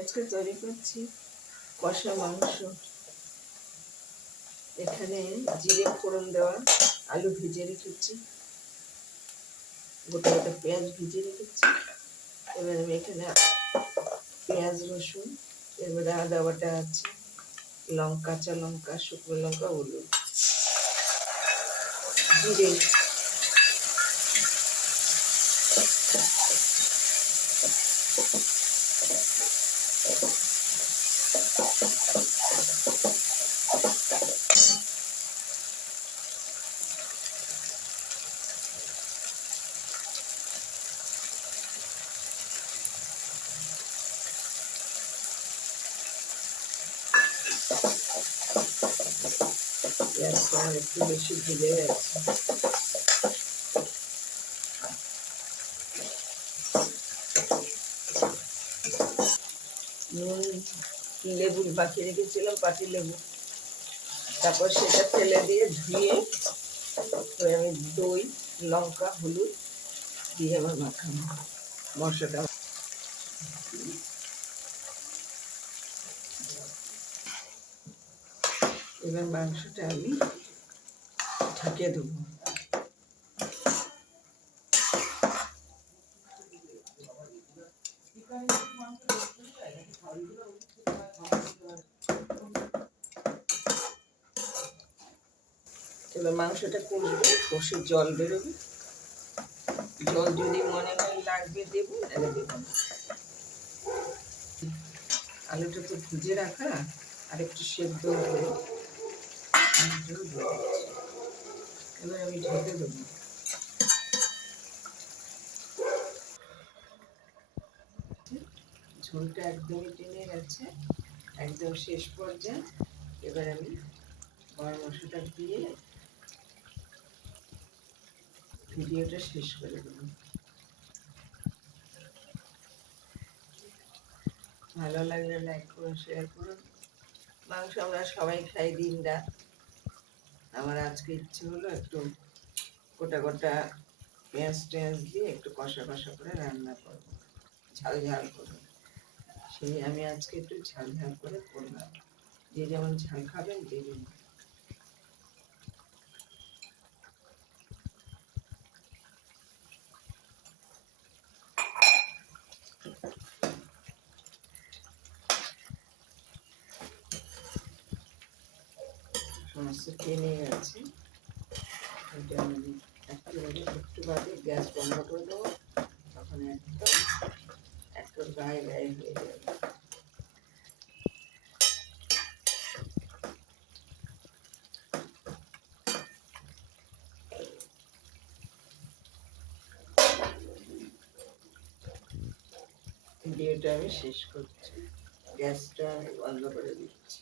আজকে তৈরি করছি কষা মাংস। এখানে জিরে ফোড়ন দেওয়া, আলু ভিজে রেখেছি। গোটা গোটা পেঁয়াজ ভিজে রেখেছি। এবার আমি এখানে পেঁয়াজ, রসুন, এবারে আদা বাটা আছে, লঙ্কা, কাঁচা লঙ্কা, শুকনো লঙ্কা, হলুদ। জিরে নুন, লেবু বাকি রেখেছিলাম পাতি লেবু। তারপর সেটা ফেলে দিয়ে ধুয়ে আমি দই, লঙ্কা, হলুদ দিয়ে আবার মাখানো মশলাটা। এবার মাংসটা আমি ঢাকে দেবো এবার মাংসটা কষবে কষে জল বেরোবে জল যদি মনে হয় লাগবে দেবো, তাহলে দেবো আলুটা তো ভুজে রাখা আর একটু সেদ্ধ দিচ্ছি। এবার আমি ঝোলটা একদমই টেনে গেছে, একদম শেষ পর্যায়ে। এবার আমি গরম মশলাটা দিয়ে ভিডিওটা শেষ করে দেবো। ভালো লাগলে লাইক করুন শেয়ার করুন। মাংস আমরা সবাই খাই দিন রাত। আমার আজকে ইচ্ছে হলো একটু গোটা গোটা পেঁয়াজ টেঁয়াজ দিয়ে একটু কষা কষা করে রান্না করব। ঝাল ঝাল করে সেই আমি আজকে একটু ঝাল ঝাল করে করলাম। যে যেমন ঝাল খাবেন দেবেন সমস্ত টেনে গেছে এটা আমি একটু বাদে গ্যাস বন্ধ করে দেবো তখন একদম একটু গায়ে গায়ে হয়ে যাবে ভিডিওটা আমি শেষ করছি গ্যাসটা বন্ধ করে দিচ্ছি।